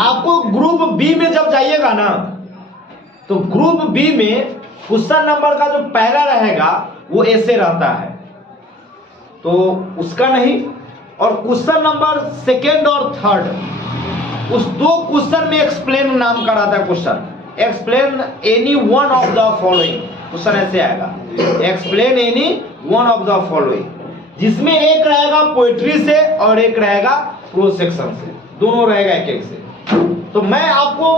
आपको group B में जब जाइएगा ना, तो ग्रुप बी में क्वेश्चन नंबर का जो पहला रहेगा वो ऐसे रहता है, तो उसका नहीं। और क्वेश्चन नंबर सेकेंड और थर्ड, उस दो क्वेश्चन में एक्सप्लेन नाम का रहता है question. Explain any one of the following, question ऐसे आएगा, explain any one of the following, जिसमें एक रहेगा पोएट्री से और एक रहेगा प्रोज सेक्शन से, दोनों रहेगा एक एक से। तो मैं आपको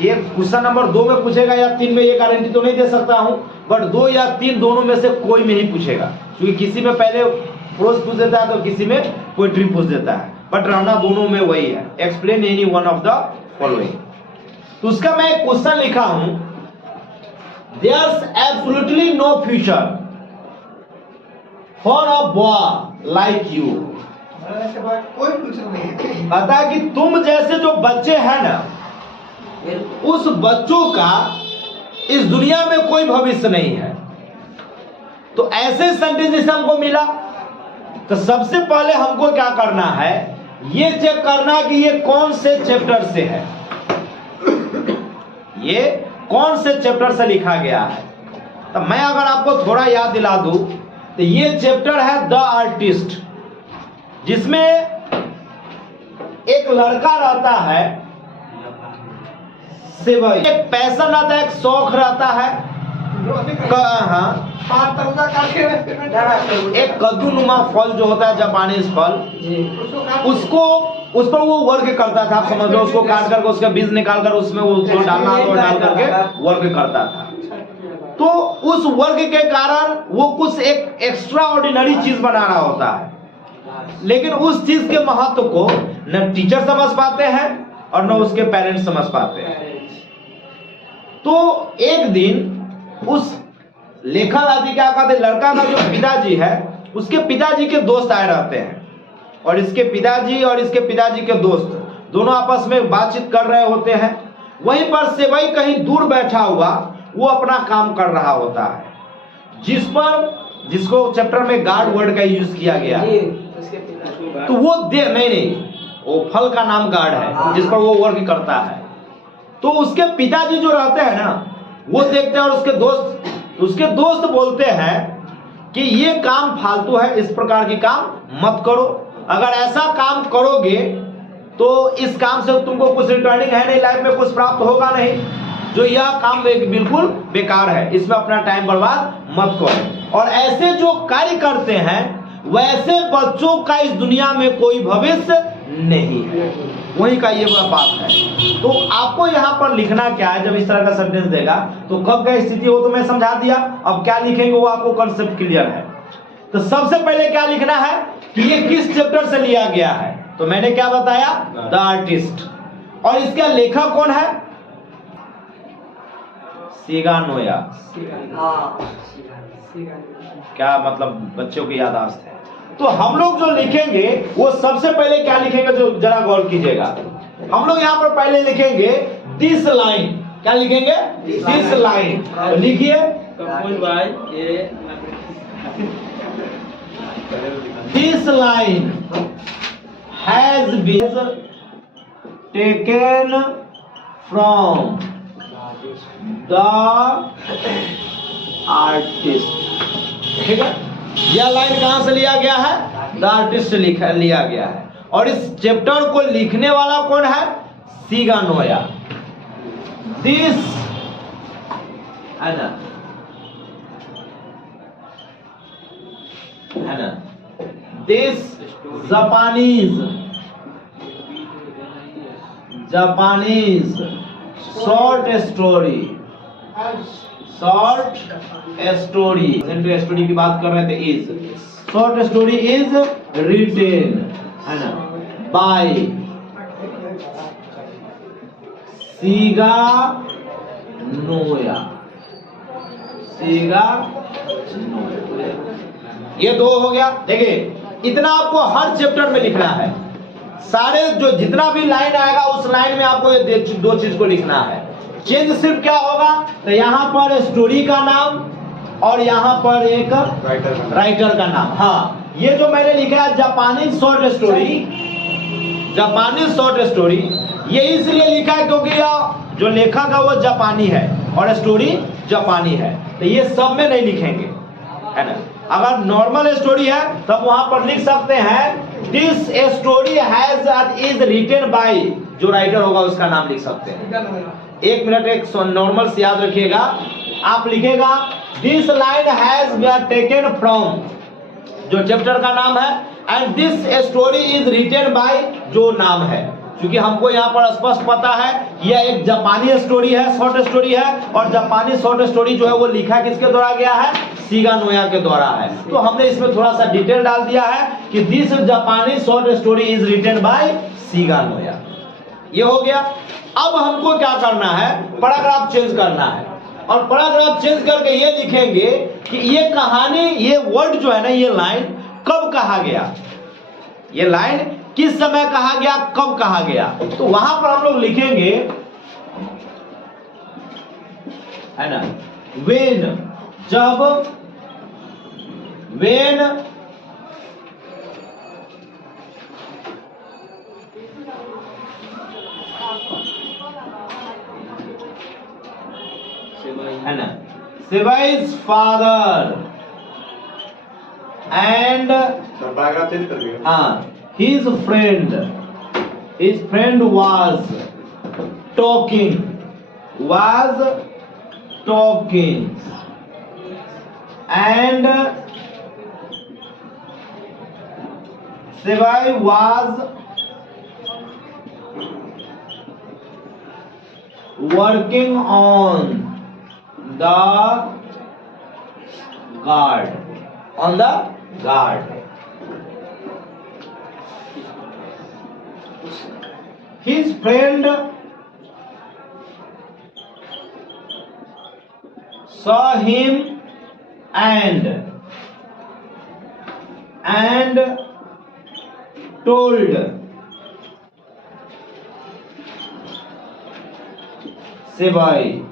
ये क्वेश्चन नंबर 2 में पूछेगा या 3 में, ये गारंटी तो नहीं दे सकता हूं, बट 2 या 3 दोनों में से कोई में ही पूछेगा, क्योंकि किसी में पहले प्रोज पूछ देता है तो किसी में पोएट्री पूछ देता है, बट रहना दोनों में वही है, explain any one of the following. तो उसका मैं एक क्वेश्चन लिखा हूं, there's absolutely no future for a boy like you. कोई फ्यूचर नहीं। बता कि तुम जैसे जो बच्चे हैं ना, उस बच्चों का इस दुनिया में कोई भविष्य नहीं है। तो ऐसे सेंटेंस हमको मिला, तो सबसे पहले हमको क्या करना है, ये चेक करना कि ये कौन से चैप्टर से है, ये कौन से चैप्टर से लिखा गया है। तो मैं अगर आपको थोड़ा याद दिला दूं, तो ये चैप्टर है द आर्टिस्ट, जिसमें एक लड़का रहता है, एक पैशन रहता है, एक शौक रहता है, हाँ, एक कद्दूनुमा फल जो होता है जापानीज फल, उसको उस पर वो वर्क करता था, आप समझ लो, उसको काट करके उसका बीज निकाल कर उसमें वो डालना तो डाल करके वर्क करता था। तो उस वर्क के कारण वो कुछ एक एक्स्ट्रा ऑर्डिनरी चीज बना रहा होता है, लेकिन उस चीज के महत्व को न टीचर समझ पाते हैं और न उसके पेरेंट्स समझ पाते हैं। तो एक दिन उस लेखक आदि क्या कहते, लड़का का जो पिताजी है, उसके पिताजी के दोस्त आए रहते हैं, और इसके पिताजी और इसके पिताजी के दोस्त दोनों आपस में बातचीत कर रहे होते हैं। वहीं पर सेवई कहीं दूर बैठा हुआ वो अपना काम कर रहा होता है, जिसको चैप्टर में गार्ड वर्ड का यूज किया गया है। तो वो नहीं, वो फल का नाम गार्ड है जिस पर वो वर्क करता है। तो उसके पिताजी जो रहते हैं ना, वो देखते हैं और उसके दोस्त बोलते हैं कि ये काम फालतू है, इस प्रकार की काम मत करो, अगर ऐसा काम करोगे तो इस काम से तुमको कुछ रिटर्निंग है नहीं, लाइफ में कुछ प्राप्त होगा नहीं, जो यह काम बिल्कुल बेकार है, इसमें अपना टाइम बर्बाद मत करो। और ऐसे जो कार्य करते हैं वैसे बच्चों का इस दुनिया में कोई भविष्य नहीं है, वही का ये बात है। तो आपको यहाँ पर लिखना क्या है, जब इस तरह का सेंटेंस देगा तो कब क्या स्थिति हो, तो मैं समझा दिया। अब क्या लिखेंगे वो आपको कॉन्सेप्ट क्लियर है। तो सबसे पहले क्या लिखना है कि ये किस चैप्टर से लिया गया है, तो मैंने क्या बताया, द आर्टिस्ट। और इसका लेखक कौन है, सीगा नोया। क्या मतलब बच्चों की याददाश्त है। तो हम लोग जो लिखेंगे वो सबसे पहले क्या लिखेंगे, जो जरा गौर कीजिएगा, हम लोग यहाँ पर पहले लिखेंगे दिस लाइन। क्या लिखेंगे, दिस लाइन। तो लिखिए, this line has been taken from the artist. ठीक है, यह लाइन कहां से लिया गया है, द आर्टिस्ट से लिया गया है। और इस चैप्टर को लिखने वाला कौन है, सीगा नोया। दिस है ना, this Japanese short story story की बात कर रहे थे, is short story is written, है ना, बाय सीगा नोया। ये दो हो गया। देखिए, इतना आपको हर चैप्टर में लिखना है, सारे जो जितना भी लाइन आएगा उस लाइन में आपको ये दो चीज को लिखना है। चेंज सिर्फ क्या होगा, तो यहाँ पर स्टोरी का नाम और यहाँ पर एक राइटर का नाम। हाँ, ये जो मैंने लिखा है जापानी शॉर्ट स्टोरी, जापानी शॉर्ट स्टोरी। ये इसलिए लिखा है क्योंकि यह जो लेखक है वो जापानी है और स्टोरी जापानी है, तो ये सब में नहीं लिखेंगे, है ना। अगर नॉर्मल स्टोरी है तब वहां पर लिख सकते हैं this story has is written by, जो राइटर होगा उसका नाम लिख सकते हैं। एक मिनट, एक नॉर्मल से याद रखिएगा, आप लिखेगा this line has been taken from, जो चैप्टर का नाम है, and this story is written by, जो नाम है। क्योंकि हमको यहाँ पर स्पष्ट पता है यह एक जापानी स्टोरी है, शॉर्ट स्टोरी है, और जापानी शॉर्ट स्टोरी जो है वो लिखा किसके द्वारा गया है, सीगा नोया के द्वारा है। तो हमने इसमें थोड़ा सा डिटेल डाल दिया है कि दिस जापानी short story is written by Shiga Naoya. ये हो गया। अब हमको क्या करना है, पैराग्राफ चेंज करना है, और पैराग्राफ चेंज करके ये लिखेंगे कि ये कहानी, ये वर्ड जो है ना, ये लाइन कब कहा गया, ये लाइन किस समय कहा गया, कब कहा गया। तो वहां पर हम लोग लिखेंगे, है ना, वेन, जब, वेन, है ना, Sivai's father and his friend was talking, and Sivai was working on the guard, his friend saw him and told Sivai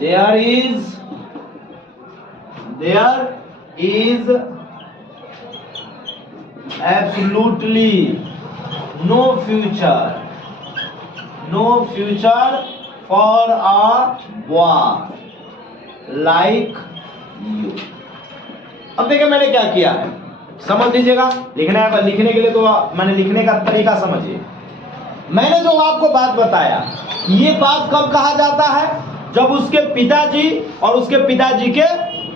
there is absolutely no future for a boy like you। अब देखिए मैंने क्या किया है, समझ लीजिएगा। लिखने के लिए तो मैंने लिखने का तरीका समझिए। मैंने जो आपको बात बताया, ये बात कब कहा जाता है, जब उसके पिताजी और उसके पिताजी के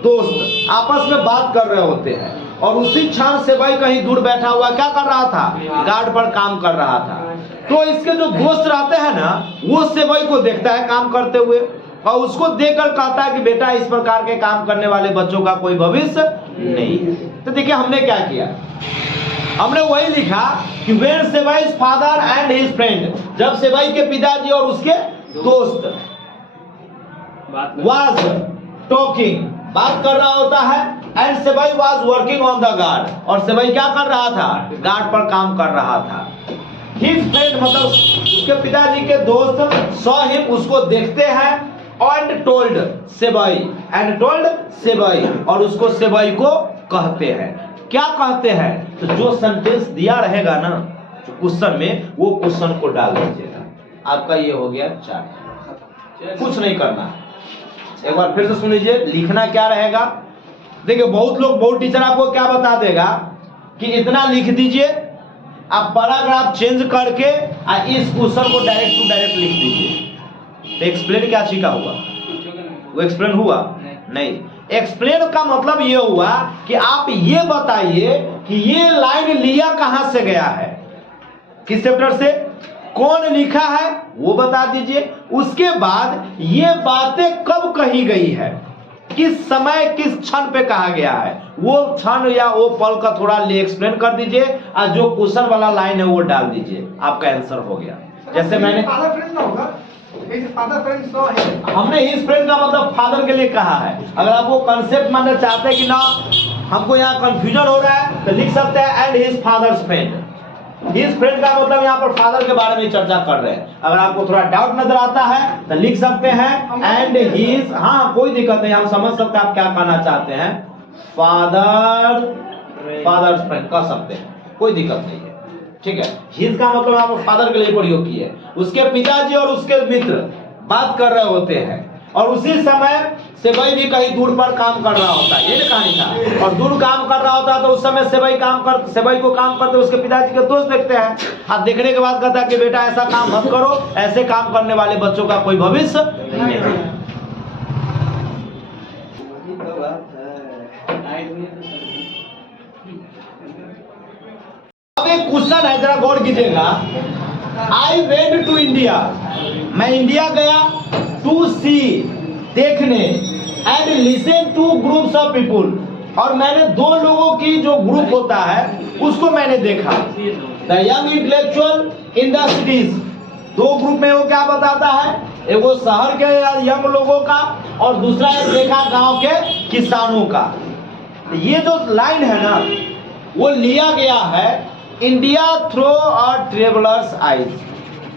दोस्त आपस में बात कर रहे होते हैं, और उसी क्षण सेवाई कहीं दूर बैठा हुआ क्या कर रहा था, गार्ड पर काम कर रहा था। तो इसके जो दोस्त रहते हैं ना, वो सेवाई को देखता है काम करते हुए, और उसको देखकर कहता है कि बेटा इस प्रकार के काम करने वाले बच्चों का कोई भविष्य नहीं। तो देखिए हमने क्या किया, हमने वही लिखा कि when Sevai's father and his friend, जब सेवाई के पिताजी और उसके दोस्त was talking, बात कर रहा होता है, and Sevai was working on the guard, और सेवाई क्या कर रहा था, गार्ड पर काम कर रहा था। His friend मतलब उसके पिताजी के दोस्त saw him, उसको देखते हैं, and told सेवाई, और उसको सेवाई को कहते हैं। क्या कहते हैं, तो जो सेंटेंस दिया रहेगा ना जो क्वेश्चन में, वो क्वेश्चन को डाल दीजिएगा। आपका ये हो गया 4, कुछ नहीं करना। एक बार फिर से सुन लीजिए, लिखना क्या रहेगा। देखिए बहुत टीचर आपको क्या बता देगा कि इतना लिख दीजिए, आप पैराग्राफ चेंज करके इस क्वेश्चन को डायरेक्ट टू डायरेक्ट लिख दीजिए। तो एक्सप्लेन क्या चीज का हुआ, वो एक्सप्लेन हुआ नहीं। एक्सप्लेन का मतलब ये हुआ कि आप ये बताइए कि ये लाइन लिया कहां से गया है, किस चैप्टर से, कौन लिखा है वो बता दीजिए। उसके बाद ये बातें कब कही गई है, किस समय किस क्षण पे कहा गया है, वो क्षण या वो पल का थोड़ा एक्सप्लेन कर दीजिए, और जो क्वेश्चन वाला लाइन है वो डाल दीजिए। आपका आंसर हो गया। जैसे मैंने हमने हिज फ्रेंड का मतलब फादर के लिए कहा है। अगर आप वो कंसेप्ट मानना चाहते हैं कि ना हमको यहाँ कंफ्यूजन हो रहा है, तो लिख सकते हैं and his father's friend. His friend का मतलब यहाँ पर फादर के बारे में चर्चा कर रहे हैं। अगर आपको थोड़ा डाउट नजर आता है तो लिख सकते हैं एंड हिज, हाँ कोई दिक्कत नहीं, हम समझ सकते हैं आप क्या कहना चाहते हैं, फादर्स फ्रेंड कह सकते हैं। कोई दिक्कत नहीं है, ठीक है। हिज का मतलब आप फादर के लिए प्रयोग किए, उसके पिताजी और उसके मित्र बात कर रहे होते हैं और उसी समय सेवई भी कहीं दूर पर काम कर रहा होता है, ये कहानी था। और दूर काम कर रहा होता है तो उस समय सेवई को काम करते उसके पिताजी के दोस्त देखते हैं। अब देखने के बाद कहता है कि बेटा ऐसा काम मत करो, ऐसे काम करने वाले बच्चों का कोई भविष्य नहीं है। अब एक क्वेश्चन है, जरा गौर कीजिएगा। आई वेंट टू इंडिया, मैं इंडिया गया, टू सी देखने, and listen to groups of people, और मैंने दो लोगों की जो ग्रुप होता है उसको मैंने देखा। The young intellectual in the cities, दो ग्रुप में वो क्या बताता है, एक वो शहर के यंग लोगों का और दूसरा एक देखा गांव के किसानों का। ये जो लाइन है ना वो लिया गया है India through a travellers eyes.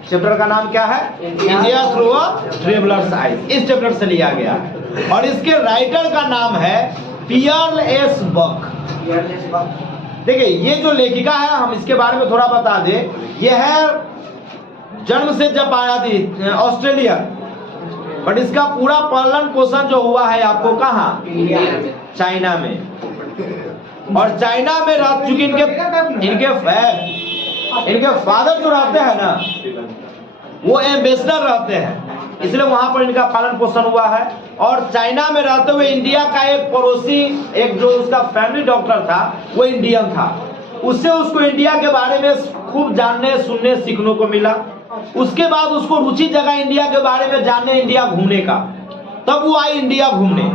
Chapter का नाम क्या है, India through a travellers eyes, इस चैप्टर से लिया गया है। और इसके राइटर का नाम है पियर एस बक। देखिए ये जो लेखिका है, हम इसके बारे में थोड़ा बता दें, यह है जन्म से जब आया थी ऑस्ट्रेलिया, बट इसका पूरा पालन पोषण जो हुआ है आपको कहाँ, चाइना में। और चाइना में रह चुकी इनके फादर जो रहते हैं ना वो एम्बेसडर रहते हैं, इसलिए वहां पर इनका पालन पोषण हुआ है। और चाइना में रहते हुए इंडिया का एक पड़ोसी, एक जो उसका फैमिली डॉक्टर था वो इंडियन था, उससे उसको इंडिया के बारे में खूब जानने सुनने सीखने को मिला। उसके बाद उसको रुचि जगा इंडिया के बारे में जानने, इंडिया घूमने का, तब वो आई इंडिया घूमने।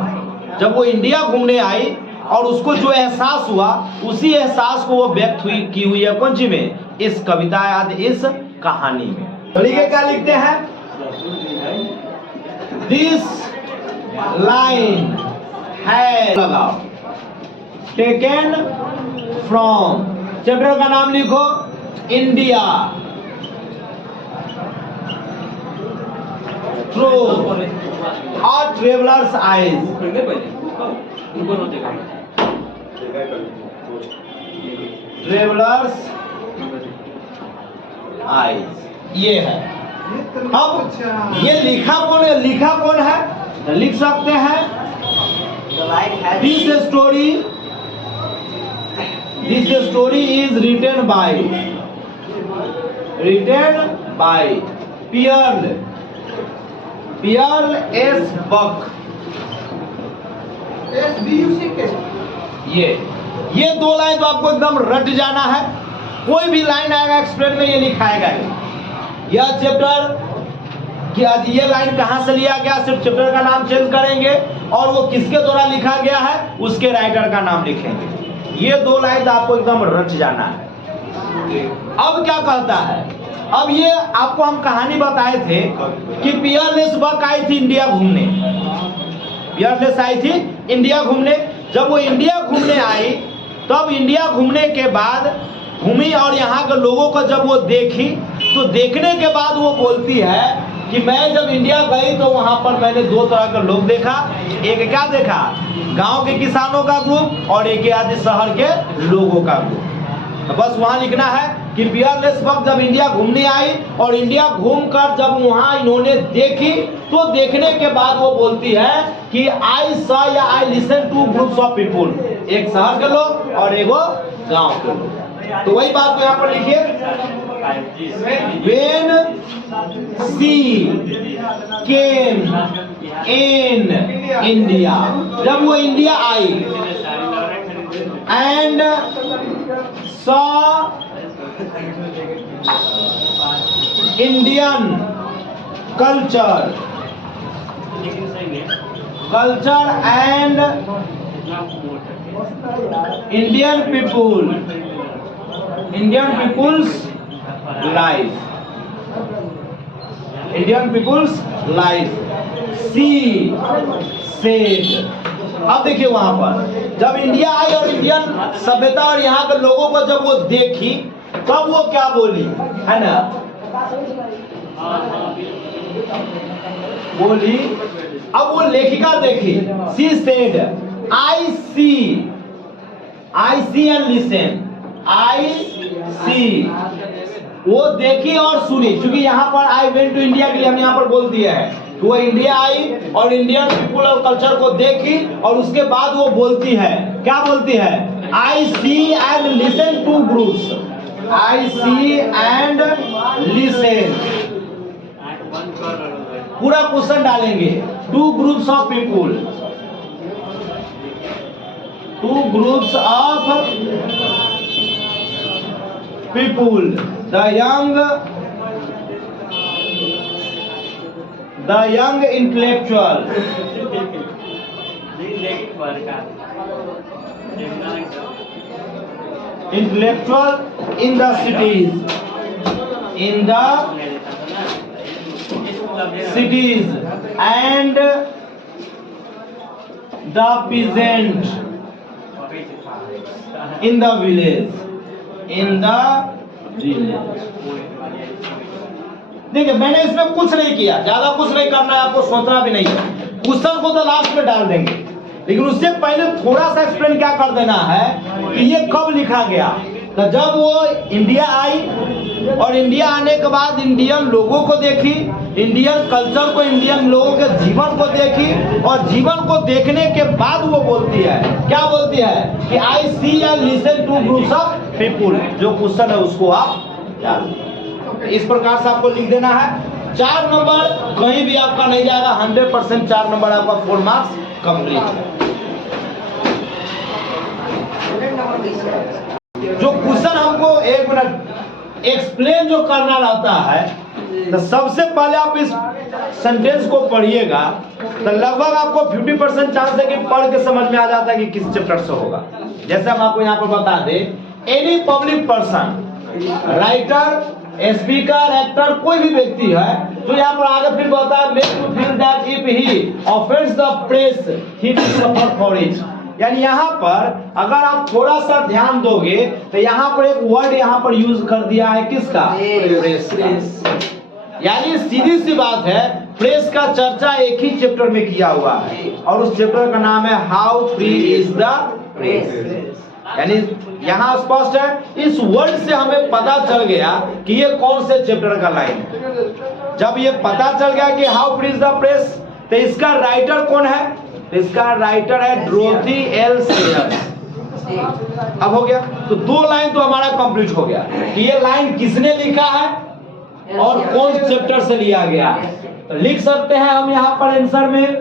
जब वो इंडिया घूमने आई और उसको जो एहसास हुआ, उसी एहसास को वो व्यक्त की हुई है कौन सी में, इस कविता याद इस कहानी में। तो लिखे क्या लिखते हैं, दिस लाइन है लगाओ टेकन फ्रॉम, चैप्टर का नाम लिखो India through a travellers eyes. Travellers eyes ये है। अब ये लिखा कौन है, लिख सकते हैं this story is written by Pearl S Buck. ये दो लाइन तो आपको एकदम रट जाना है, कोई भी लाइन आएगा एक्सप्लेन में ये लिखाएगा। यह चैप्टर कि आज ये लाइन कहां से लिया गया, सिर्फ चैप्टर का नाम चेंज करेंगे और वो किसके द्वारा लिखा गया है उसके राइटर का नाम लिखेंगे। ये दो लाइन तो आपको एकदम रट जाना है। अब क्या कहता है, अब ये आपको हम कहानी बताए थे कि पियरलेस बक आई थी इंडिया घूमने, पियरलेस आई थी इंडिया घूमने। जब वो इंडिया घूमने आई तब इंडिया घूमने के बाद घूमी और यहाँ के लोगों को जब वो देखी तो देखने के बाद वो बोलती है कि मैं जब इंडिया गई तो वहाँ पर मैंने दो तरह के लोग देखा। एक क्या देखा, गांव के किसानों का ग्रुप और एक आदि शहर के लोगों का ग्रुप। तो बस वहाँ लिखना है कि पियरलेस बक जब इंडिया घूमने आई और इंडिया घूमकर जब वहाँ इन्होंने देखी तो देखने के बाद वो बोलती है कि आई सॉ या I listen to groups of people, एक शहर के लोग और एक गांव के लोग। तो वही बात को यहाँ पर लिखिए, when she came in India, जब वो India I and saw Indian culture and Indian people's life, she said। अब देखिए वहां पर जब इंडिया आई और इंडियन सभ्यता और यहाँ के लोगों को जब वो देखी तब वो क्या बोली है ना, बोली। अब वो लेखिका देखी, she said I see and listen, IC वो देखी और सुनी, क्योंकि यहाँ पर आई वेंट टू इंडिया के लिए हम यहाँ पर बोल दिया है कि वो इंडिया आई और इंडियन पीपुल और कल्चर को देखी और उसके बाद वो बोलती है, क्या बोलती है? I see and listen to groups, I see and listen, पूरा क्वेश्चन डालेंगे। Two groups of people, two groups of people, the young intellectual, in the cities, and the peasant in the village, देखिए मैंने इसमें कुछ नहीं किया, ज्यादा कुछ नहीं करना है, आपको सोचना भी नहीं है। क्वेश्चन को तो लास्ट में डाल देंगे, लेकिन उससे पहले थोड़ा सा एक्सप्लेन क्या कर देना है कि ये कब लिखा गया। तो जब वो इंडिया आई और इंडिया आने के बाद इंडियन लोगों को देखी, इंडियन कल्चर को, इंडियन लोगों के जीवन को देखी और जीवन को देखने के बाद वो बोलती है, क्या बोलती है कि I see and listen to groups of people. जो क्वेश्चन है उसको आप याद, इस प्रकार से आपको लिख देना है। 4 नंबर कहीं भी आपका नहीं जाएगा, 100% 4 नंबर आपका 4 मार्क्स कंप्लीट। जो क्वेश्चन हमको 1 मिनट एक्सप्लेन जो करना रहता है, तो सबसे पहले आप इस सेंटेंस को पढ़िएगा तो लगभग आपको 50% चांस है कि पढ़ के समझ में आ जाता है कि किस चैप्टर से होगा। जैसे हम आपको यहाँ पर बता दें, any public person, writer, speaker, actor, कोई भी व्यक्ति है, तो यहाँ पर आगे फिर बता है make to feel that if he offends the press he will suffer for it. यानी यहाँ पर अगर आप थोड़ा सा ध्यान दोगे तो यहाँ पर एक वर्ड यहाँ पर यूज कर दिया है, किसका? प्रेस। यानी सीधी सी बात है, प्रेस का चर्चा एक ही चैप्टर में किया हुआ है और उस चैप्टर का नाम है how free is the press. यानी यहाँ स्पष्ट है, इस वर्ड से हमें पता चल गया कि ये कौन से चैप्टर का लाइन है। जब ये पता चल गया कि how free is the press, तो इसका राइटर कौन है? इसका राइटर है डोरोथी एल सेयर्स। अब हो गया, तो 2 लाइन तो हमारा कंप्लीट हो गया कि ये लाइन किसने लिखा है और कौन चैप्टर से लिया गया। तो लिख सकते हैं हम यहाँ पर आंसर में,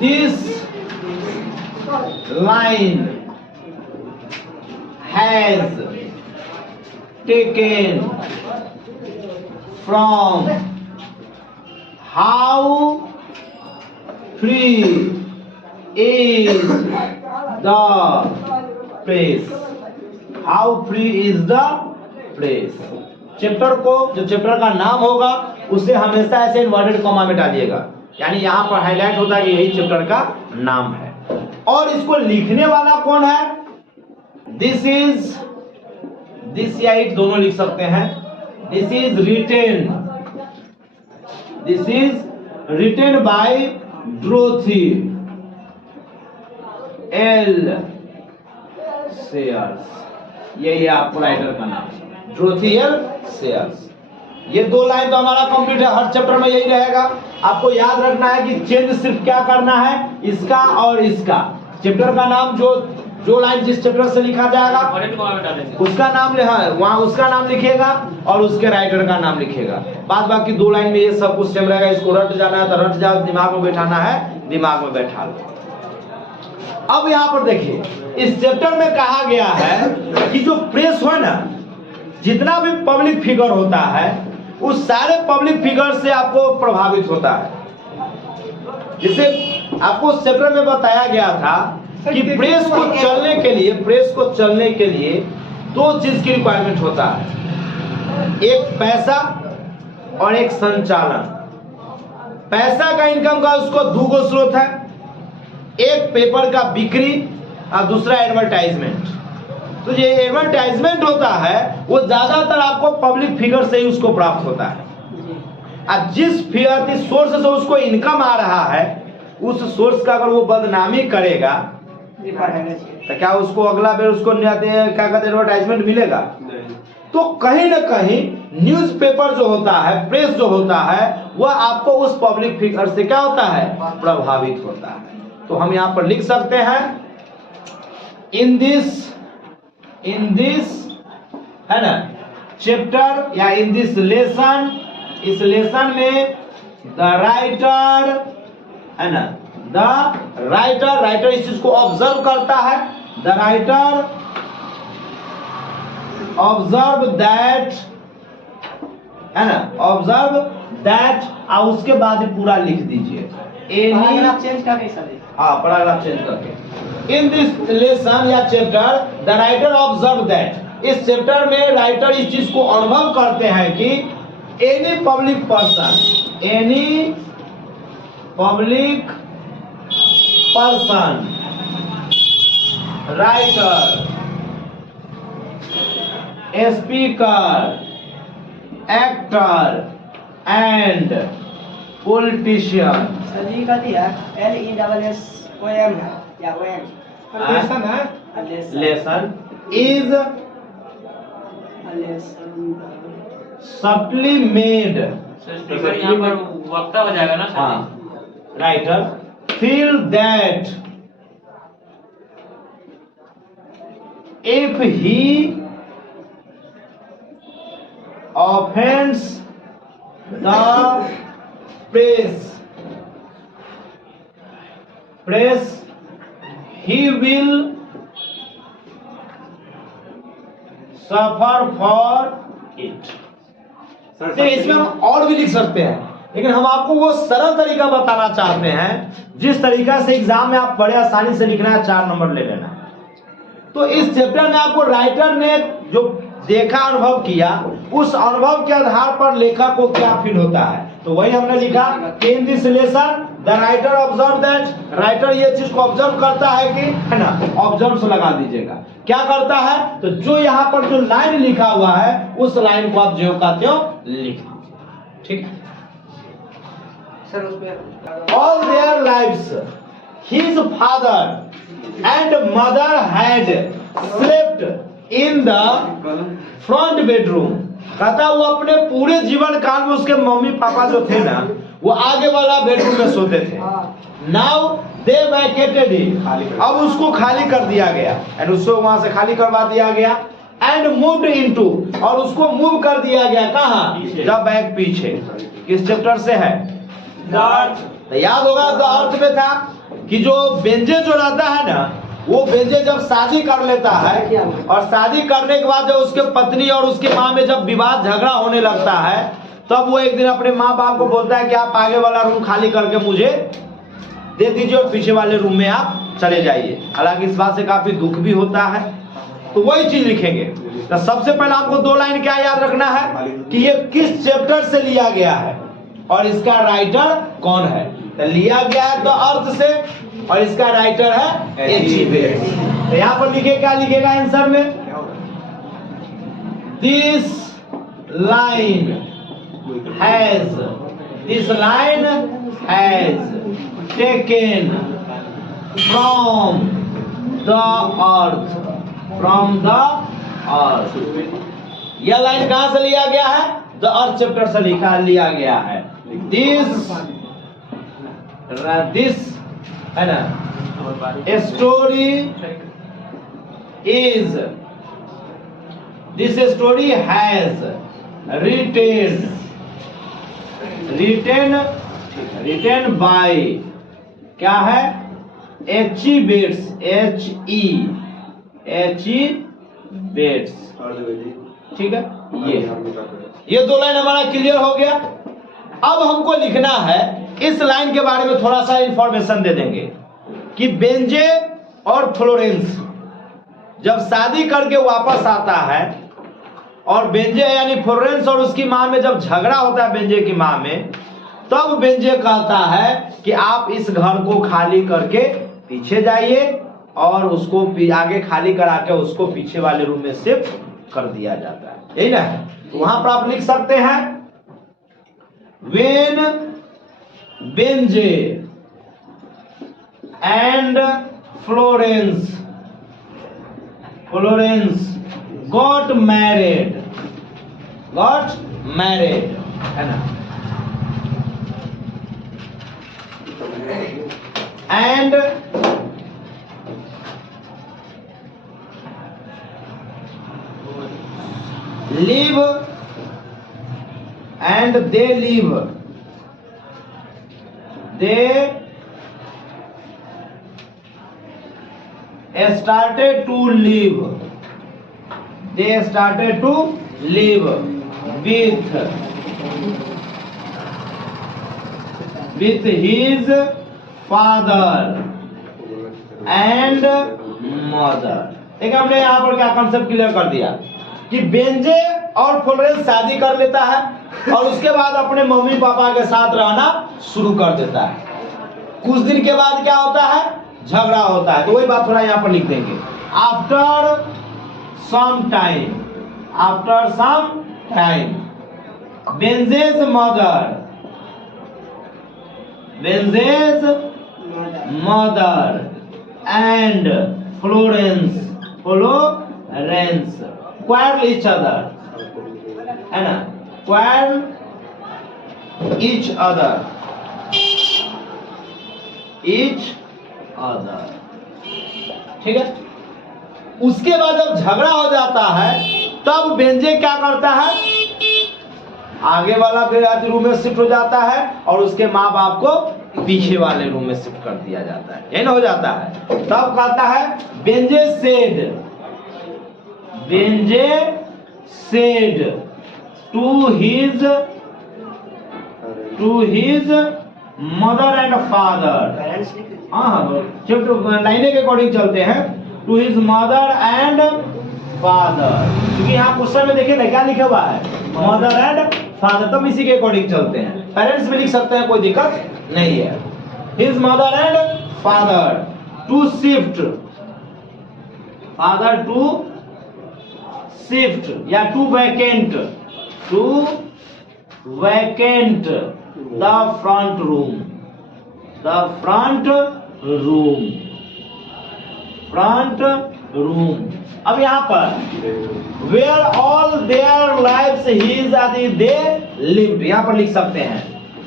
this line has taken from how free is the press, how free is the press। Chapter को, जो चैप्टर का नाम होगा उसे हमेशा ऐसे इन्वर्टेड कॉमा में डालिएगा, यानी यहाँ पर हाईलाइट होता है कि यही चैप्टर का नाम है। और इसको लिखने वाला कौन है? दिस या इट दोनों लिख सकते हैं। This is written by Dorothy L shares. यही है आपको राइटर का नाम, डोरोथी एल सेयर्स। ये 2 लाइन तो हमारा कंप्लीट है, हर चैप्टर में यही रहेगा। आपको याद रखना है कि चेंज सिर्फ क्या करना है, इसका और इसका। चैप्टर का नाम जो लाइन जिस चैप्टर से लिखा जाएगा उसका नाम वहाँ उसका नाम लिखिएगा और उसके राइटर का नाम लिखिएगा। बाद बाकी 2 लाइन में ये सब कुछ सेम रहेगा। इसको रट जाना है तो रट जाओ, दिमाग में बैठाना है दिमाग में बैठा लो। अब यहाँ पर देखिए, इस चैप्टर में कहा गया है कि जो प्रेस है ना, जितना भी पब्लिक फिगर होता है उस सारे पब्लिक फिगर से आपको प्रभावित होता है। जिसे आपको चैप्टर में बताया गया था कि प्रेस को चलने के लिए 2 चीज की रिक्वायरमेंट होता है, एक पैसा और एक संचालन। पैसा का इनकम का उसको 2 स्रोत है, एक पेपर का बिक्री और दूसरा एडवर्टाइजमेंट। तो ये एडवर्टाइजमेंट होता है वो ज्यादातर आपको पब्लिक फिगर से ही उसको प्राप्त होता है। अब जिस सोर्स से उसको इनकम आ रहा है, उस सोर्स का अगर वो बदनामी करेगा जी पढ़ाना चाहिए। तो क्या उसको अगला बेर उसको क्या कहते हैं एडवर्टाइजमेंट मिलेगा? तो कहीं ना कहीं न्यूज़पेपर जो होता है, प्रेस जो होता है, वह आपको उस पब्लिक फिगर से क्या होता है, प्रभावित होता है। तो हम यहाँ पर लिख सकते हैं इन दिस है ना चैप्टर या इन दिस लेसन, इस लेसन में द राइटर है ना, द राइटर इस चीज को ऑब्जर्व करता है। द राइटर ऑब्जर्व दैट है ना, ऑब्जर्व दैट, और उसके बाद पूरा लिख दीजिए पैराग्राफ चेंज करके सर। हाँ, पैराग्राफ चेंज करके। इन दिस लेसन या chapter the writer observe that, इस चैप्टर में राइटर इस चीज को अनुभव करते हैं कि any public person writer, speaker, actor and politician. Sir ji कहती है LESSON है या ON? लेसन है। Lesson is subtly made, speaker यहाँ पर वक्ता हो जाएगा ना सर? हाँ, writer feel that if he offends the press he will suffer for it। तो इसमें हम और भी लिख सकते हैं, लेकिन हम आपको वो सरल तरीका बताना चाहते हैं जिस तरीका से एग्जाम में आप बड़े आसानी से लिखना है, 4 नंबर ले लेना है। तो इस चैप्टर में आपको राइटर ने जो देखा, अनुभव किया, उस अनुभव के आधार पर लेखक को क्या फील होता है, तो वही हमने लिखा कि इन this lesson the writer observe that, writer ये चीज को ऑब्जर्व करता है कि है ना, ऑब्जर्व से लगा दीजिएगा, क्या करता है, तो जो यहाँ पर जो लाइन लिखा हुआ है उस लाइन को आप जो का त्यों लिख दीजिए। ठीक है सर उसमें all their lives his father and mother had slept in the front bedroom। कहता वो अपने पूरे जीवन काल में उसके मम्मी पापा जो थे ना, वो आगे वाला बेडरूम में सोते थे। नाउ दे वैकेटेड इट, अब उसको खाली कर दिया गया, एंड उसको वहां से खाली करवा दिया गया, एंड मूव्ड इनटू, और उसको मूव कर दिया गया कहाँ, जब बैक पीछे। किस चैप्टर से है? तो याद होगा द अर्थ में था कि जो बेंजे जो रहता है ना, वो बेंजे जब शादी कर लेता है और शादी करने के बाद जब उसके पत्नी और उसके माँ में जब विवाद झगड़ा होने लगता है, तब वो एक दिन अपने माँ बाप को बोलता है कि आप आगे वाला रूम खाली करके मुझे दे दीजिए और पीछे वाले रूम में आप चले जाइए। हालांकि इस बात से काफी दुख भी होता है, तो वही चीज लिखेंगे। तो सबसे पहले आपको 2 लाइन क्या याद रखना है कि ये किस चैप्टर से लिया गया है और इसका राइटर कौन है। तो लिया गया है द अर्थ से और इसका राइटर है H.G. वेल्स। तो यहाँ पर लिखे, क्या लिखेगा आंसर में, this line has taken from the earth. यह लाइन कहां से लिया गया है? द अर्थ चैप्टर से लिया गया है। दिस है ना, this story has written by, क्या है, H.E. बेट्स। ठीक है, ये 2 लाइन हमारा क्लियर हो गया। अब हमको लिखना है, इस लाइन के बारे में थोड़ा सा इंफॉर्मेशन दे देंगे कि बेंजे और फ्लोरेंस जब शादी करके वापस आता है और बेंजे यानी फ्लोरेंस और उसकी माँ में जब झगड़ा होता है बेंजे की माँ में, तब बेंजे कहता है कि आप इस घर को खाली करके पीछे जाइए और उसको आगे खाली करा के उसको पीछे वाले रूम में शिफ्ट कर दिया जाता है। यही ना है, तो वहां पर आप लिख सकते हैं when बेंजे and Florence got married है ना, and they started to live with his father and mother। देखिए हमने यहाँ पर क्या कॉन्सेप्ट क्लियर कर दिया कि बेंजे और फ्लोरेंस शादी कर लेता है और उसके बाद अपने मम्मी पापा के साथ रहना शुरू कर देता है। कुछ दिन के बाद क्या होता है, झगड़ा होता है। तो वही बात थोड़ा यहाँ पर लिख देंगे, आफ्टर सम टाइम बेंजे's mother and Florence quarrel each other, है ना, quarrel each other, ठीक है। उसके बाद जब झगड़ा हो जाता है तब बेंजे क्या करता है, आगे वाला रूम में शिफ्ट हो जाता है और उसके माँ बाप को पीछे वाले रूम में शिफ्ट कर दिया जाता है, यही ना हो जाता है। तब कहता है बेंजे said to his mother and father, हाँ चैप्टर लाइने के अकॉर्डिंग चलते हैं, to his mother and father, क्योंकि यहाँ क्वेश्चन में देखिए ना क्या लिखा हुआ है, मदर एंड फादर, तब इसी के अकॉर्डिंग चलते हैं। पेरेंट्स में लिख सकते हैं, कोई दिक्कत नहीं है। His mother and father to shift, father to shift या to vacate the front room. अब यहाँ पर where all their lives they lived, यहाँ पर लिख सकते हैं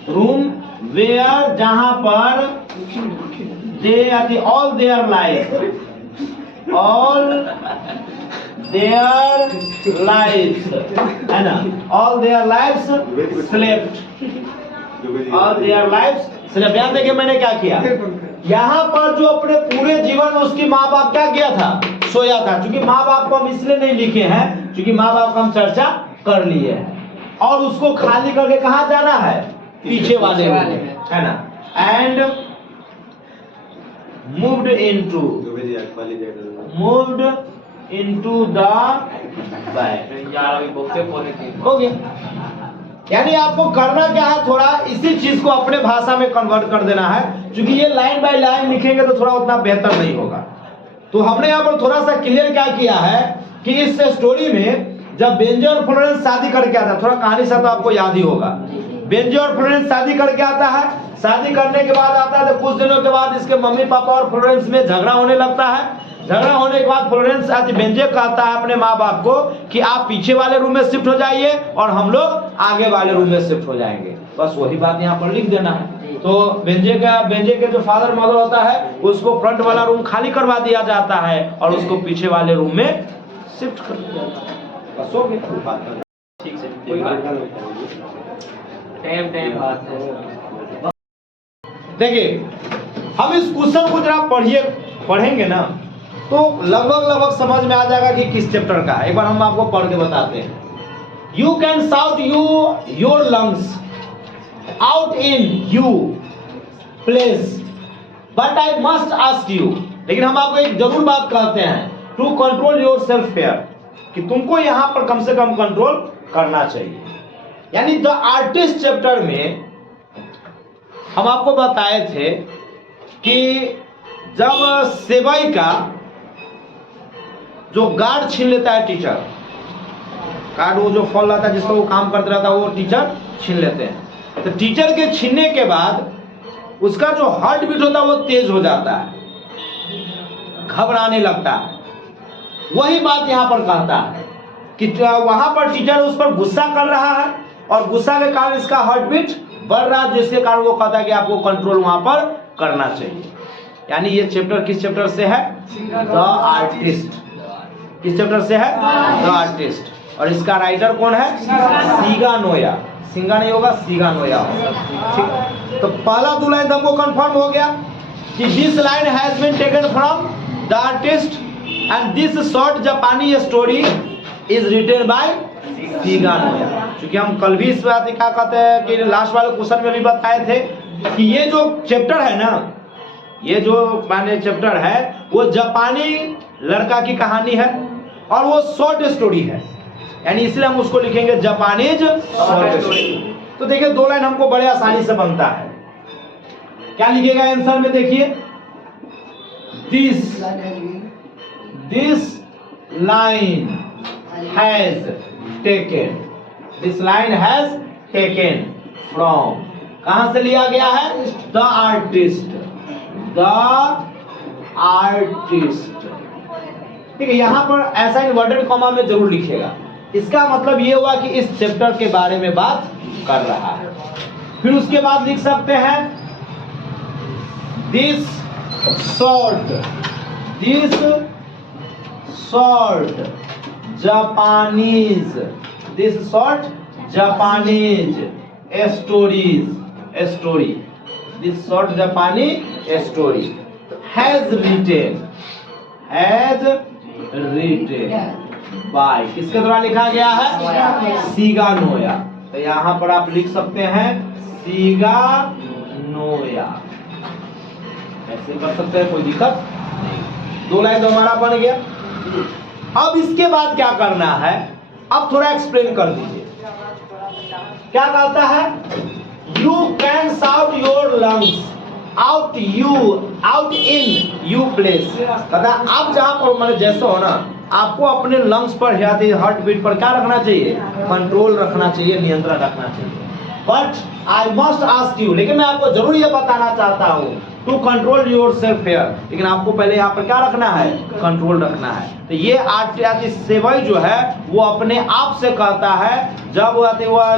रूम where, जहाँ पर all their lives है ना, all their lives slept। ध्यान देखिए मैंने क्या किया, यहाँ पर जो अपने पूरे जीवन में उसकी माँ बाप क्या किया था, सोया था। क्योंकि माँ बाप को हम इसलिए नहीं लिखे हैं क्योंकि माँ बाप का हम चर्चा कर लिए हैं, और उसको खाली करके कहाँ जाना है, पीछे वाले है ना, and moved into the back. हो गया, यानी आपको करना क्या है, थोड़ा इसी चीज को अपने भाषा में कन्वर्ट कर देना है, क्योंकि ये लाइन बाय लाइन लिखेंगे तो थोड़ा उतना बेहतर नहीं होगा। तो हमने यहाँ पर थोड़ा सा क्लियर क्या किया है कि इस स्टोरी में जब बेंजे और फ्लोरेंस शादी करके आता है, थोड़ा कहानी सा तो आपको याद ही होगा, बेंजे और फ्लोरेंस शादी करके आता है, शादी करने के बाद आता है तो कुछ दिनों के बाद इसके मम्मी पापा और फ्लोरेंस में झगड़ा होने लगता है। झगड़ा होने के बाद फ्लोरेंस आज बेंजे कहता है अपने माँ बाप को कि आप पीछे वाले रूम में शिफ्ट हो जाइए और हम लोग आगे वाले रूम में शिफ्ट हो जाएंगे। बस वही बात यहाँ पर लिख देना है। तो बेंजे के जो फादर मदर होता है उसको फ्रंट वाला रूम खाली करवा दिया जाता है और उसको पीछे वाले रूम में शिफ्ट कर दिया जाता है। बस हो गया, ठीक से देखिए हम इस क्वेश्चन को जरा पढ़ेंगे ना तो लगभग समझ में आ जाएगा कि किस चैप्टर का है। एक बार हम आपको पढ़ के बताते हैं। You can shout your lungs out in you place but I must ask you, लेकिन हम आपको एक जरूर बात कहते हैं, to control yourself fair, कि तुमको यहां पर कम से कम कंट्रोल करना चाहिए। यानी द आर्टिस्ट चैप्टर में हम आपको बताए थे कि जब सेवई का जो गार्ड छीन लेता है, टीचर कार्ड, वो जो फल रहता है जिसको वो काम करते रहता है वो टीचर छीन लेते हैं। तो टीचर के छीनने के बाद उसका जो हार्ट बीट होता है वो तेज हो जाता है। घबराने लगता है। वही बात यहाँ पर कहता है कि वहां पर टीचर उस पर गुस्सा कर रहा है और गुस्सा के कारण इसका हार्ट बीट बढ़ रहा है, जिसके कारण वो कहता है कि आपको कंट्रोल वहां पर करना चाहिए। यानी ये चैप्टर किस चैप्टर से है? The artist. किस चैप्टर से है? The artist. और इसका राइटर कौन है? सीगा नोया। सिंगा नहीं होगा, सीगा नोया होगा। ठीक, तो पहला दो लाइन हमको कंफर्म हो गया कि this line has been taken from the artist and this short जापानी story is written by Shiga Naoya. क्योंकि हम कल भी इस बात क्या कहते हैं कि लास्ट वाले क्वेश्चन में भी बताए थे कि ये जो चैप्टर है ना, ये जो माने चैप्टर है वो जापानी लड़का की कहानी है और वो शॉर्ट स्टोरी है, यानी इसलिए हम उसको लिखेंगे जापानीज शॉर्ट स्टोरी। तो देखिए दो लाइन हमको बड़े आसानी से बनता है। क्या लिखेगा आंसर में? देखिए this line has taken, this line has taken from, कहां से लिया गया है? The artist, the artist. ठीक है, यहां पर ऐसा इन्वर्टेड कॉमा में जरूर लिखेगा। इसका मतलब ये हुआ कि इस चैप्टर के बारे में बात कर रहा है। फिर उसके बाद लिख सकते हैं this short Japanese, this short Japanese story, this short जापानी स्टोरी हैज रिटेन बाय, किसके द्वारा लिखा गया है? सीगा नोया। तो यहां पर आप लिख सकते हैं सीगा नोया, ऐसे कर सकते हैं, कोई दिक्कत नहीं। दो लाइन तो हमारा बन गया। अब इसके बाद क्या करना है, अब थोड़ा एक्सप्लेन कर दीजिए। क्या कहता है? You can shout your lungs out in you place. कहता है आप जहां पर मैंने जैसे हो ना, आपको अपने लंग्स पर हार्ट बीट पर क्या रखना चाहिए? कंट्रोल रखना चाहिए, नियंत्रण रखना चाहिए। But I must ask you, लेकिन मैं आपको जरूर ये बताना चाहता हूँ to control yourself here, लेकिन आपको पहले यहाँ पर क्या रखना है? कंट्रोल रखना है। तो ये आर्ट सेवई जो है वो अपने आप से कहता है, जब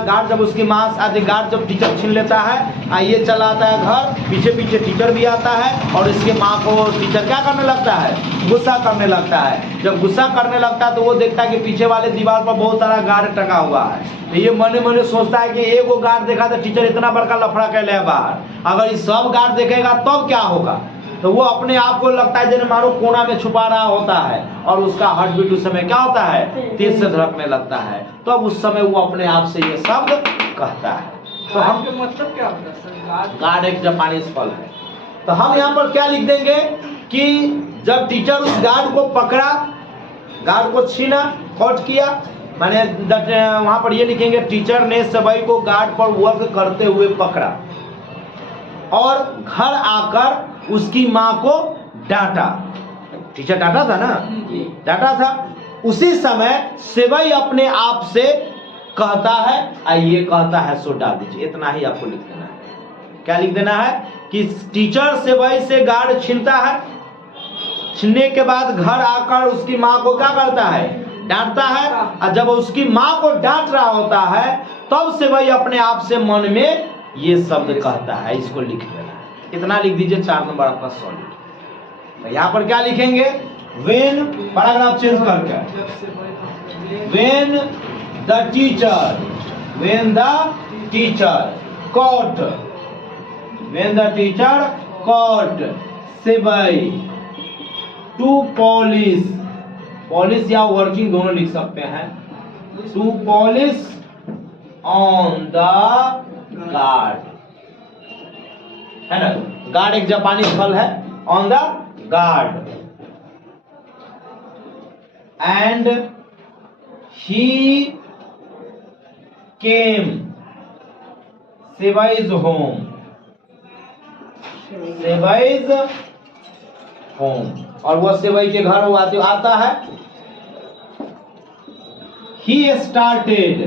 गार्ड जब उसकी माँ गार्ड जब टीचर छीन लेता है, ये चला आता है घर, पीछे पीछे टीचर भी आता है और इसके माँ को टीचर क्या करने लगता है? गुस्सा करने लगता है। जब गुस्सा करने लगता है तो वो देखता है कि पीछे वाले दीवार पर बहुत सारा गार्ड टंगा हुआ है। तो ये मने मने सोचता है कि एक वो गार्ड देखा तो टीचर इतना बड़का लफड़ा कर ले बाहर, अगर ये सब गार्ड देखेगा तब क्या होगा? तो वो अपने आप को लगता है जैसे मानो कोना में छुपा रहा होता है और उसका हार्ट बीट उस समय क्या होता है? तेज से धड़कने लगता है। तो अब उस समय वो अपने आप से ये शब्द कहता है। तो हम मतलब क्या होता है सर? गार्ड एक जापानीज फल है। तो हम यहाँ पर क्या लिख देंगे कि जब टीचर उस गार्ड को पकड़ा, गार्ड को छीना, कॉट किया, माने वहां पर ये लिखेंगे टीचर ने सभी को गार्ड पर वर्क करते हुए पकड़ा और घर आकर उसकी माँ को डांटा। टीचर डांटा था ना, डांटा था। उसी समय सेवई अपने आप से कहता है, आइए कहता है सो डाल दीजिए। इतना ही आपको लिख देना है। क्या लिख देना है कि टीचर सेवई से गार्ड छीनता है, छीनने के बाद घर आकर उसकी माँ को क्या करता है? डांटता है। और जब उसकी माँ को डांट रहा होता है तब सेवई अपने आप से मन में ये शब्द कहता है। इसको लिख देना है। इतना लिख दीजिए, 4 नंबर आपका सॉलिड। तो यहाँ पर क्या लिखेंगे? व्हेन, पैराग्राफ चेंज करके, when the teacher caught, when the teacher caught सेवई टू पॉलिश या वर्किंग दोनों लिख सकते हैं, to polish on the guard, है ना? गार्ड एक जापानी फल है। On the guard and he came सेवईज होम, सेवईज होम, और वो सेवई के घर वो आता है। he started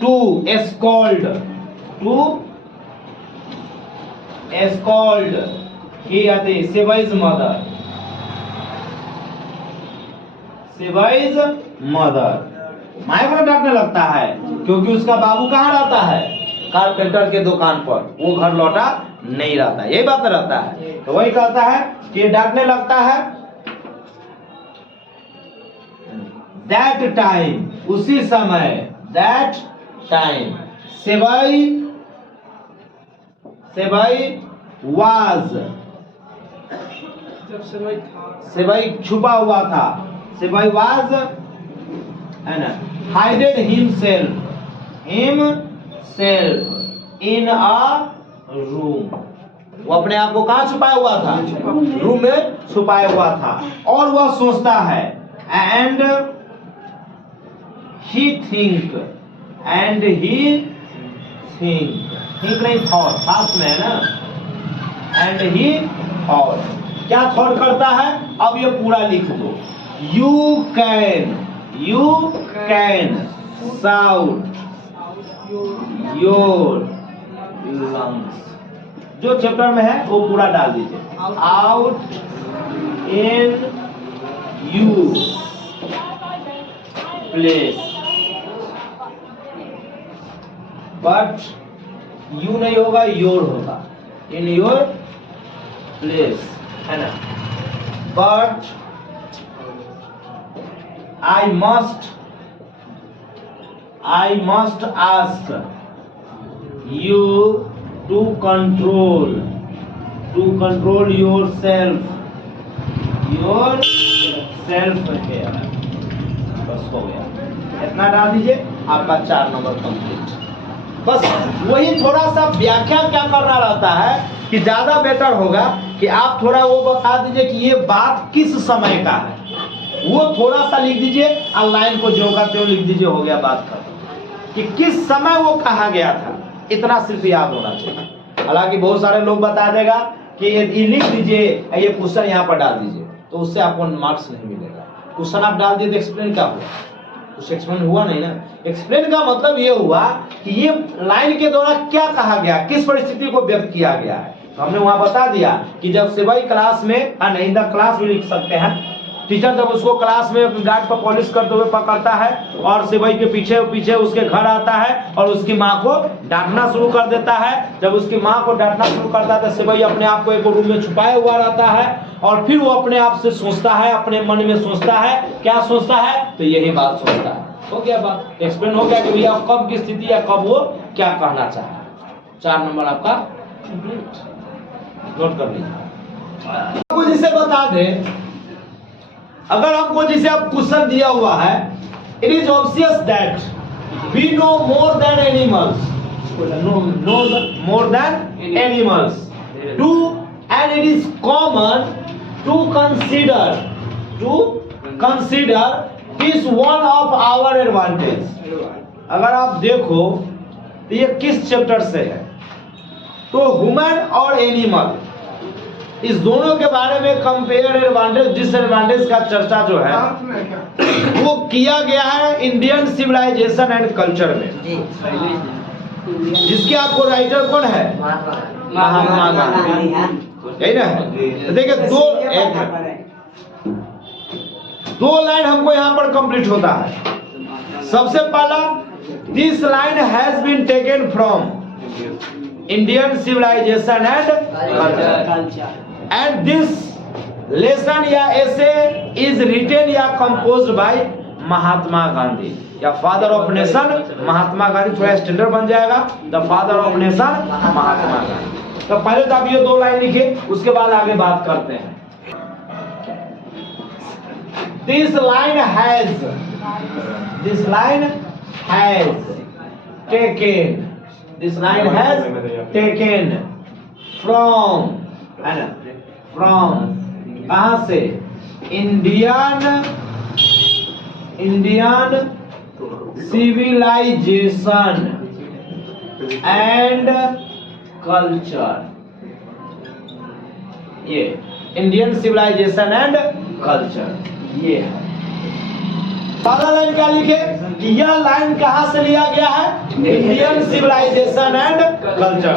to scold की आती है सेवाइज मदर, सेवाइज मदर। माँ को डांटने लगता है क्योंकि उसका बाबू कहाँ रहता है, कारपेंटर के दुकान पर, वो घर लौटा नहीं रहता, यही बात रहता है। तो वही कहता है कि डांटने लगता है। दैट टाइम, उसी समय, that time sevai, sevai was, जब सेवाई था, सेवाई छुपा हुआ था, सेवाई वाज है ना, hided himself, himself in a room, वो अपने आप को कहाँ छुपाया हुआ था, रूम में छुपाया हुआ था। और वह सोचता है, and he think, and he think, think नहीं थॉट, पास्ट में है ना, एंड ही थॉट, क्या थॉट करता है, अब ये पूरा लिख दो। You can shout your lungs, जो चैप्टर में है वो पूरा डाल दीजिए। Out in you place, but you नहीं होगा, योर होगा, इन योर प्लेस, है ना। But I must ask you to control yourself here, बस हो गया, इतना डाल दीजिए, आपका 4 नंबर कंप्लीट। बस वही थोड़ा सा व्याख्या क्या करना रहता है कि ज्यादा बेटर होगा कि आप थोड़ा वो बता दीजिए कि ये बात किस समय का है, वो थोड़ा सा लिख दीजिए और लाइन को जो का त्यों लिख दीजिए, हो गया बात खत्म। कि किस समय वो कहा गया था, इतना सिर्फ याद होना चाहिए। हालांकि बहुत सारे लोग बता देगा कि ये लिख दीजिए, ये क्वेश्चन यहाँ पर डाल दीजिए, तो उससे आपको मार्क्स नहीं मिलेगा। क्वेश्चन आप डाल दिए तो एक्सप्लेन क्या हुआ, कुछ एक्सप्लेन हुआ नहीं ना। एक्सप्लेन का मतलब ये हुआ कि ये लाइन के दौरान क्या कहा गया, किस परिस्थिति को व्यक्त किया गया है। तो हमने वहां बता दिया कि जब सेवाई क्लास में, नहीं द क्लास भी लिख सकते हैं, टीचर जब उसको क्लास में गार्ड पर पॉलिश करते हुए पकड़ता है और सेवाई के पीछे पीछे उसके घर आता है और उसकी माँ को डांटना शुरू कर देता है। जब उसकी माँ को डांटना शुरू करता है तो सेवाई अपने आप को एक रूम में छुपाया हुआ रहता है और फिर वो अपने आप से सोचता है, अपने मन में सोचता है, क्या सोचता है, तो यही बात सोचता है। हो गया बात, एक्सप्लेन हो गया कि भैया कब की स्थिति या कब वो क्या कहना चाहे। 4 नंबर आपका कंप्लीट, नोट कर लीजिए। आपको जिसे बता दें, अगर हमको जिसे अब क्वेश्चन दिया हुआ है, it is obvious that we no more than animals, no more than animals too, and it is common to consider this one of our advantage. अगर आप देखो तो ये किस चैप्टर से है, तो ह्यूमन और एनिमल, इस दोनों के बारे में कंपेयर एडवांटेज डिसएडवांटेज का चर्चा जो है वो किया गया है इंडियन सिविलाइजेशन एंड कल्चर में, जिसके आपको राइटर कौन है, महात्मा गांधी, यही ना है। तो देखिए दो लाइन हमको यहाँ पर कंप्लीट होता है। सबसे पहला, this line has been taken from Indian civilization and culture, and this lesson या ऐसे इज रिटेन या कंपोज्ड बाय महात्मा गांधी, या father of nation Mahatma Gandhi, थोड़ा स्टैंडर्ड बन जाएगा, the father of nation Mahatma Gandhi. तो पहले तो आप ये 2 लाइन लिखिए, उसके बाद आगे बात करते हैं। This line has taken, this line has taken from, है ना, फ्रॉम कहां से, इंडियन सिविलाइजेशन एंड कल्चर। ये इंडियन सिविलाइजेशन एंड कल्चर ये है। पहला लाइन क्या लिखे, कि यह लाइन कहां से लिया गया है? Indian civilization and culture.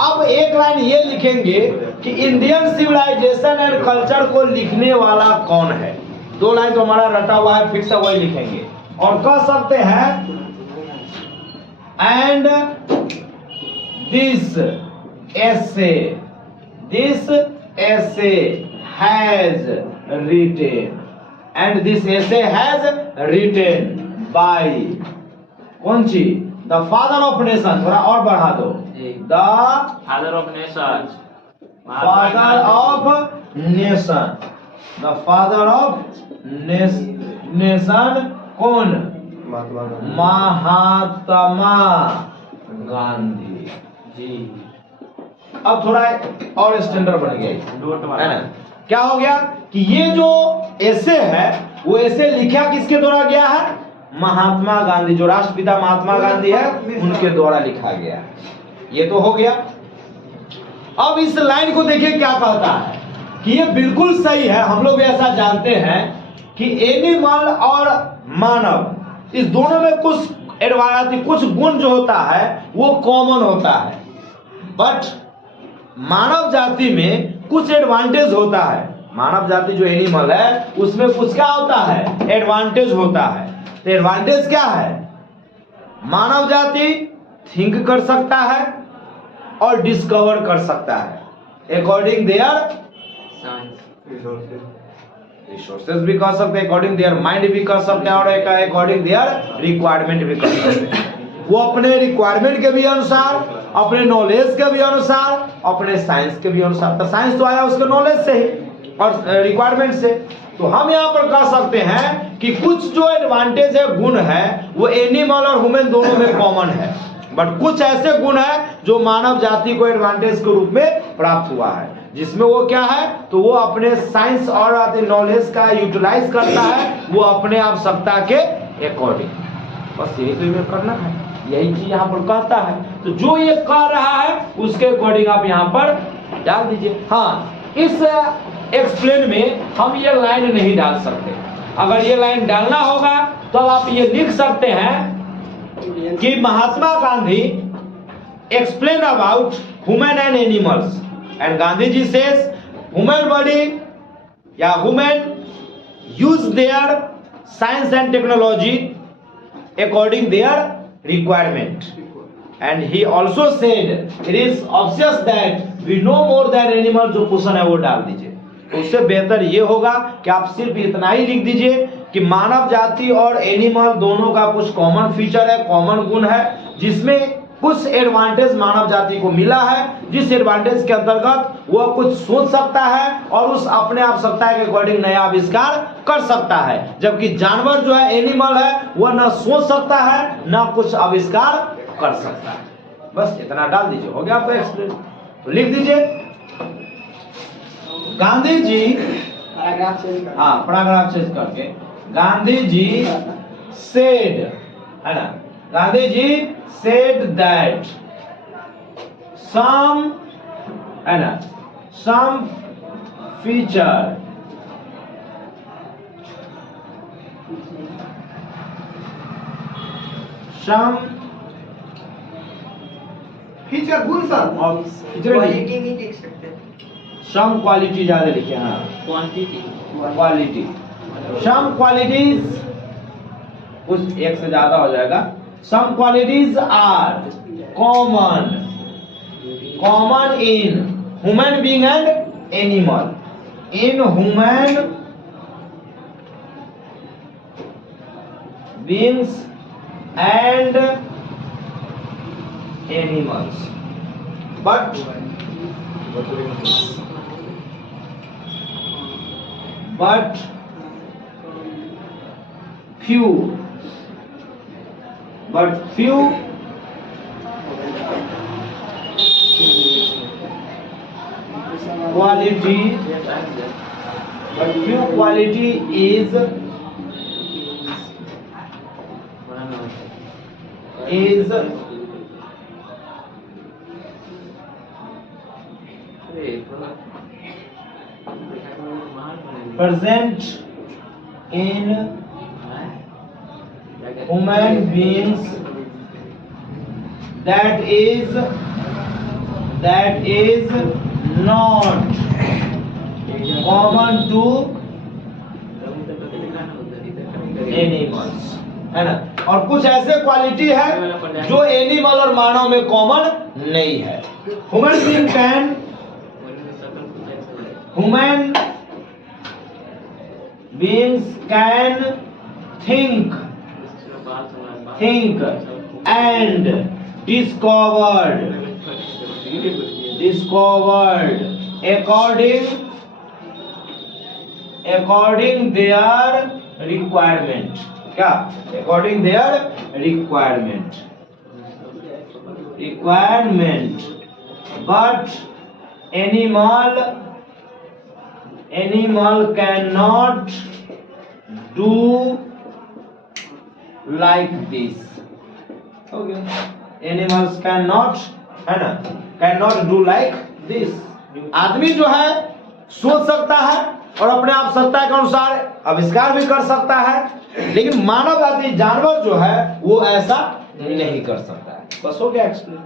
अब एक लाइन ये लिखेंगे कि इंडियन सिविलाइजेशन एंड कल्चर को लिखने वाला कौन है। दो लाइन तो हमारा रटा हुआ है, फिर से वही लिखेंगे और कह सकते हैं and this essay has written and this essay has written by कौन सी? The father of nation. थोड़ा और बढ़ा दो, the father of nation, father of nation, the father of nation कौन? महात्मा गांधी जी। अब थोड़ा और स्टैंडर्ड बढ़ गया है ना। क्या हो गया कि ये जो ऐसे है वो ऐसे लिखा किसके द्वारा गया है? महात्मा गांधी, जो राष्ट्रपिता महात्मा गांधी है उनके द्वारा लिखा गया है। ये तो हो गया। अब इस लाइन को देखिए क्या कहता है कि ये बिल्कुल सही है। हम लोग ऐसा जानते हैं कि एनिमल और मानव इस दोनों में कुछ गुण जो होता है वो कॉमन होता है, बट मानव जाति में कुछ एडवांटेज होता है। मानव जाति जो एनिमल है उसमें कुछ क्या होता है? एडवांटेज होता है। तो एडवांटेज क्या है? मानव जाति थिंक कर सकता है और डिस्कवर कर सकता है अकॉर्डिंग देयर रिसोर्सेज भी कर सकते हैं, अकॉर्डिंग देयर माइंड भी कर सकते हैं और अकॉर्डिंग देयर रिक्वायरमेंट भी कर सकते हैं। वो अपने रिक्वायरमेंट के भी अनुसार, अपने नॉलेज के भी अनुसार, अपने साइंस के भी अनुसार। तो साइंस तो आया उसके नॉलेज से ही और रिक्वायरमेंट से। तो हम यहाँ पर कह सकते हैं कि कुछ जो एडवांटेज है, गुण है, वो एनिमल और ह्यूमन दोनों में कॉमन है, बट कुछ ऐसे गुण है जो मानव जाति को एडवांटेज के रूप में प्राप्त हुआ है, जिसमें वो क्या है? तो वो अपने साइंस और नॉलेज का यूटिलाइज करता है, वो अपने आवश्यकता के अकॉर्डिंग। बस यही तो इन्हें करना है, यही चीज यहाँ पर कहता है। तो जो ये कह रहा है उसके अकॉर्डिंग आप यहाँ पर डाल दीजिए। हाँ, इस एक्सप्लेन में हम ये लाइन नहीं डाल सकते। अगर ये लाइन डालना होगा तो आप ये लिख सकते हैं कि Mahatma Gandhi explain about human and animals and Gandhi ji says human body या human use their science and technology according their requirement, and he also said it is obvious that we know more than animals। जो question है वो डाल दीजिए। तो उससे बेहतर ये होगा कि आप सिर्फ इतना ही लिख दीजिए कि मानव जाति और एनिमल दोनों का कुछ कॉमन फीचर है, कॉमन गुण है, जिसमें कुछ एडवांटेज मानव जाति को मिला है, जिस एडवांटेज के अंतर्गत वह कुछ सोच सकता है और उस अपने आवश्यकता के अकॉर्डिंग नया आविष्कार कर सकता है। जबकि जानवर जो है, एनिमल है, वह ना सोच सकता है ना कुछ आविष्कार कर सकता है। बस इतना डाल दीजिए, हो गया आपका एक्सप्लेन। तो लिख दीजिए गांधी जी, पैराग्राफ चेंज कर। हाँ पैराग्राफ चेंज करके गांधी जी सेड, है ना, Gandhi ji said that some, है ना, some feature फीचर गुण सर of क्वालिटी नहीं लिख सकते। some quality ज्यादा लिखे, हाँ क्वांटिटी, क्वालिटी, some qualities, कुछ एक से ज्यादा हो जाएगा। some qualities are common in human being and animal, in human beings and animals, but few quality is present in human beings that is not common to animals, है ना। और कुछ ऐसे क्वालिटी है जो एनिमल और मानव में कॉमन नहीं है। Human beings can think and discovered according their requirement, क्या according their requirement, but animal cannot do like this, okay, animals cannot, है ना, cannot do like this। आदमी जो है सोच सकता है और अपने आप सत्ता के अनुसार आविष्कार भी कर सकता है, लेकिन मानव जाति जानवर जो है वो ऐसा नहीं कर सकता है। बस हो गया एक्सप्लेन।